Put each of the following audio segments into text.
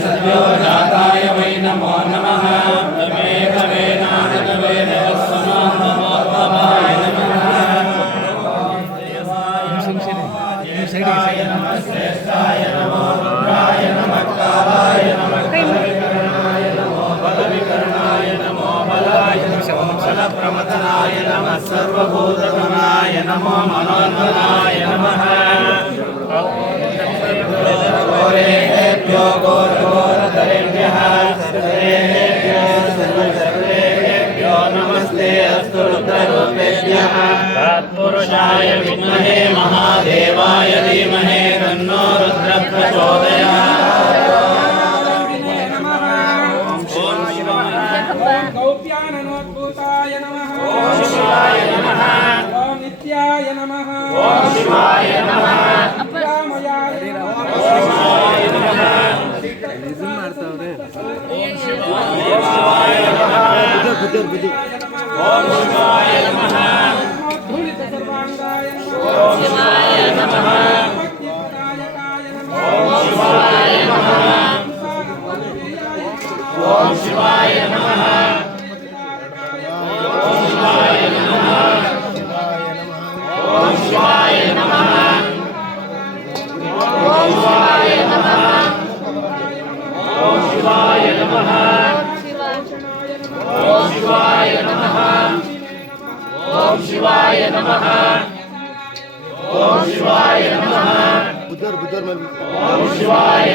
ಸದ್ಯೋ ಜಾತಾಯ Y ನಮೋ ನಮಃ ತಮೇ ತಮೇನಾನತವೇನ ಸಮಾನಮೋತ್ತಮಾಯ ನಮಃ ದೇವಾಯ ನಮಃ ಶ್ರೇಷ್ಠಾಯ ನಮೋ ರುದ್ರಾಯ ನಮಃ ಕಾಲಾಯ ನಮಃ ಬಲವಿಕರಣಾಯ ನಮೋ ಬಲವಿಕರಣಾಯ ನಮೋ ಬಲಾಯ ನಮೋ ಬಲಪ್ರಮಥನಾಯ ನಮಃ ಸರ್ವಭೂತಗಣಾಯ ನಮೋ ಮನೋನ್ಮನಾಯ ನಮಃ ಗೋರೇಭ್ಯೋ ಘೋರಘೋರಧರೇಭ್ಯಃ ಸರ್ವೇಭ್ಯೋ ನಮಸ್ತೆ ಅಸ್ತು ರುದ್ರರೂಪೇಭ್ಯಃ ತತ್ಪುರುಷಾಯ ವಿದ್ಮಹೇ ಮಹಾದೇವಾಯ ಧೀಮಹಿ ತನ್ನೋ ರುದ್ರಃ ಪ್ರಚೋದಯಾತ್. ಓಂ ಶಿವಾಯ ಗೌಪ್ಯಾನನೋದ್ಭೂತಾಯ ನಮಃ. ಓಂ ಶಿವಾಯ ನಮಃ. ಓಂ ನಿತ್ಯಾಯ ನಮಃ. ಓಂ ಶಿವಾಯ ನಮಃ. ರಾಮಯಾಯ ನಮಃ. ಓಂ ಶಿವಾಯ ನಮಃ. ಓಂ ಶಿವಾಯ ನಮಃ. ಓಂ ಶಿವಾಯ ನಮಃ. ಧೂಳಿತ ಸರ್ವಾಂಗಾಯ ನಮಃ. ಓಂ ಶಿವಾಯ ನಮಃ. ಭಕ್ತಿಪ್ರದಾಯಕಾಯ ನಮಃ. ಓಂ ಶಿವಾಯ ನಮಃ. ಓಂ ಶಿವಾಯ ನಮಃ. ಓಂ ಶಿವಾಯ ನಮಃ. ಓಂ ಶಿವಾಯ ನಮಃ. ಓಂ ಶಿವಾಯ ನಮಃ. ಓಂ ಶಿವಾಯ ನಮಃ. ಓಂ ಶಿವಾಯ ನಮಃ. ಓಂ ಶಿವಾಯ ನಮಃ. ಓಂ ಶಿವಾಯ ನಮಃ. ಓಂ ಶಿವಾಯ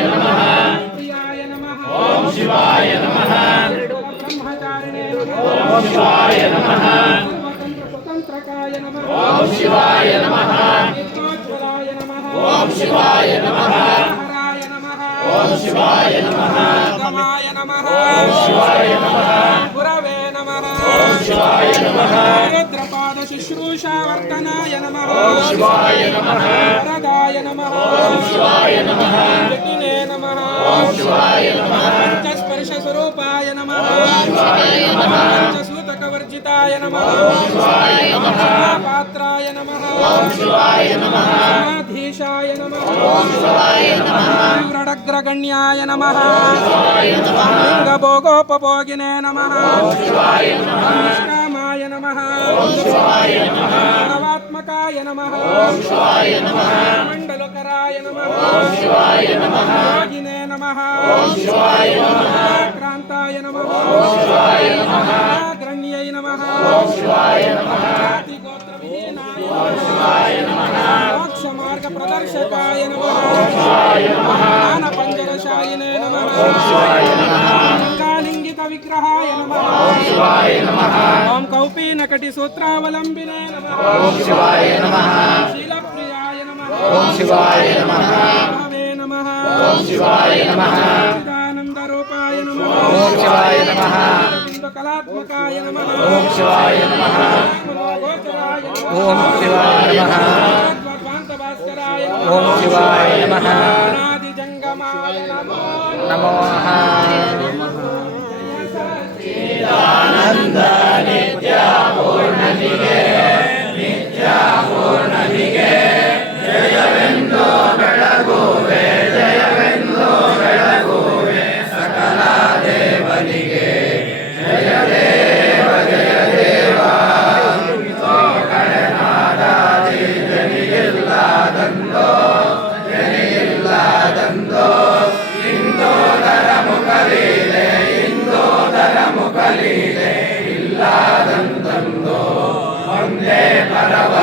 ನಮಃ. ಓಂ ಶಿವಾಯ ನಮಃ. ಓಂ ಶಿವಾಯ ನಮಃ. ಸ್ವತಂತ್ರಕಾಯ ನಮಃ. ಓಂ ಶಿವಾಯ ನಮಃ. ನಿರ್ಮೋಜ್ವಲಾಯ ನಮಃ. ಓಂ ಶಿವಾಯ ನಮಃ. ಹರಾಯ ನಮಃ. ಓಂ ಶಿವಾಯ ನಮಃ. ಗಮಾಯ ನಮಃ. ಓಂ ಶಿವಾಯ ನಮಃ. ಗುರವೇ ನಮಃ. ಓಂ ಶಿವಾಯ ನಮಃ. ರುದ್ರಪಾದ ಶುಶ್ರೂಷಾವರ್ತನಾಯ ನಮಃ. ಓಂ ಶಿವಾಯ ನಮಃ. ವರದಾಯ ನಮಃ. ಓಂ ಶಿವಾಯ ನಮಃ. ಜಟಿನೇ ನಮಃ. ಓಂ ಶಿವಾಯ ನಮಃ. ಪಂಚಸ್ಪರ್ಶ ಸ್ವರೂಪಾಯ ನಮಃ. ಶಿವಾಯ ನಮಃ. ಪಂಚಸೂತಕವರ್ಜಿತಾಯ ನಮಃ. ಶಿವಾಯ ನಮಃ. ಪಾತ್ರಾಯ ನಮಃ. ಓಂ ಶಿವಾಯ ನಮಃ. ಸಮಾಧೀಶಾಯ ನಮಃ. ಓಂ ಶಿವಾಯ ನಮಃ. ವ್ರಡಗ್ರಗಣ್ಯಾಯ ನಮಃ. ಶಿವಾಯ ನಮಃ. ಲಿಂಗಭೋಗೋಪಭೋಗಿನೇ ನಮಃ. ಶಿವಾಯ ನಮಃ. ನಿಷ್ಕಾಮಾಯ ನಮಃ. ಶಿವಾಯ ನಮಃ. ಪ್ರಣವಾತ್ಮಕಾಯ ನಮಃ. ಶಿವಾಯ ನಮಃ. ಮಂಡಲಕರಾಯ ನಮಃ. ಶಿವಾಯ ನಮಃ. ಯೋಗಿನೇ ನಮಃ. ಶಿವಾಯ ನಮಃ. ಕ್ರಾಂತಾಯ ನಮಃ. ಶಿವಾಯ ನಮಃ. ಗ್ರಣ್ಯೈ ನಮಃ. ಶಿವಾಯ ನಮಃ. ಜಾತಿಗೋತ್ರವಿಹೀನಾಯ ಶಿವಾಯ ನಮಃ. ಮೋಕ್ಷ ಮಾರ್ಗ ಪ್ರದರ್ಶಕಾಯ ನಮಃ. ಶಿವಾಯ ನಮಃ. ಜ್ಞಾನಪಂಜರಶಾಯಿನೇ ನಮಃ. ಶಿವಾಯ ನಮಃ. ಲಿಂಗಾಲಿಂಗಿತ ವಿಗ್ರಹಾಯ ನಮಃ. ಶಿವಾಯ ನಮಃ. ಓಂ ಕೌಪೀನಕಟಿಸೂತ್ರಾವಲಂಬಿನೇ ನಮಃ. ಶಿವಾಯ ನಮಃ. ಶೀಲಪ್ರಿಯಾಯ ನಮಃ. ಓಂ ಶಿವಾಯ ನಮಃ. ಭವೇ ನಮಃ. ಓಂ ಶಿವಾಯ ನಮಃ. ಚಿದಾನಂದರೂಪಾಯ ನಮಃ. ಓಂ ಶಿವಾಯ ನಮಃ. ಕಲಾತ್ಮಕಾಯ ನಮಃ. ಓಂ ಶಿವಾಯ ನಮಃ. ಮನೋಗೋಚರಾಯ ನಮಃ. ಓಂ ಶಿವಾಯ ನಮಃ. ಧ್ವಾಂತಭಾಸ್ಕರಾಯ ಓಂ ಶಿವಾಯ ನಮಃ. ಅನಾದಿಜಂಗಮಾಯ ನಮಃ. ನಮೋ ಆನಂದ ನಿತ್ಯ ಪೂರ್ಣನಿಗೆ ನಿತ್ಯ ಪೂರ್ಣನಿಗೆ ಜಯವೆಂದು ಬೆಳಗುವೆ ಜಯವೆಂದು ಬೆಳಗುವೆ ಸಕಲ ದೇವನಿಗೆ ಜಯ ದೇವ ಜಯ ದೇವ ಕಡೆನಾದಾದಿ ಜನಿಗಿಲ್ಲದಂದೋ ಜನಿಗಿಲ್ಲದಂದೋ ಇಂದೋದರ ಮುಖಲೀಲೆ ಇಂದೋದರ ಮುಖಲೀಲೆ ಇಲ್ಲದಂತಂದೋ ಒಂದೇ ಪರವ